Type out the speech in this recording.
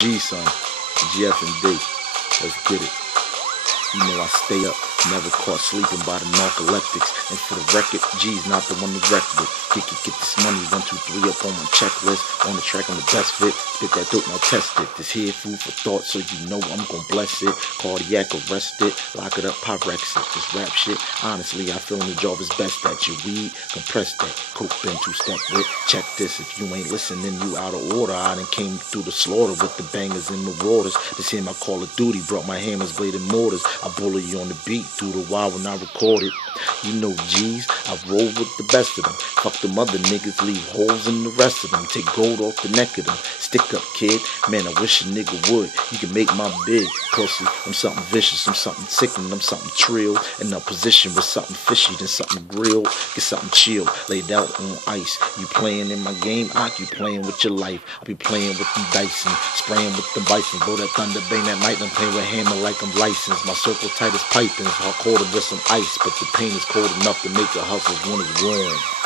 G son, GF and D. Let's get it. You know I stay up, never caught sleeping by the narcoleptics. And for the record, G's not the one to wreck with. Get this money, 1, 2, 3 up on my checklist. On the track, I'm the best fit. Spit that dope, now test it. This here food for thought, so you know I'm gon' bless it. Cardiac arrest it, lock it up, Pyrex it. This rap shit, honestly, I feel in the job is best that you weed. Compress that, coke been 2-step with. Check this, if you ain't listening, you out of order. I done came through the slaughter with the bangers in the waters. This here my Call of Duty, brought my hammers, blade and mortars. I bully you on the beat through the wire when I record it. You know G's, I roll with the best of them. Fuck them other niggas, leave holes in the rest of them. Take gold off the neck of them. Stick up, kid. Man, I wish a nigga would. You can make my big pussy. I'm something vicious, I'm something sickening, I'm something trill. In a position with something fishy, then something grilled. Get something chill, laid out on ice. You playing in my game, I keep playing with your life. I be playing with them dice and spraying with them bison. Blow that thunder bang that night, I'm playing with hammer like I'm licensed. My circle tight as pipings, hard colder than some ice, but the pain is cold enough to make a hustle when it's warm.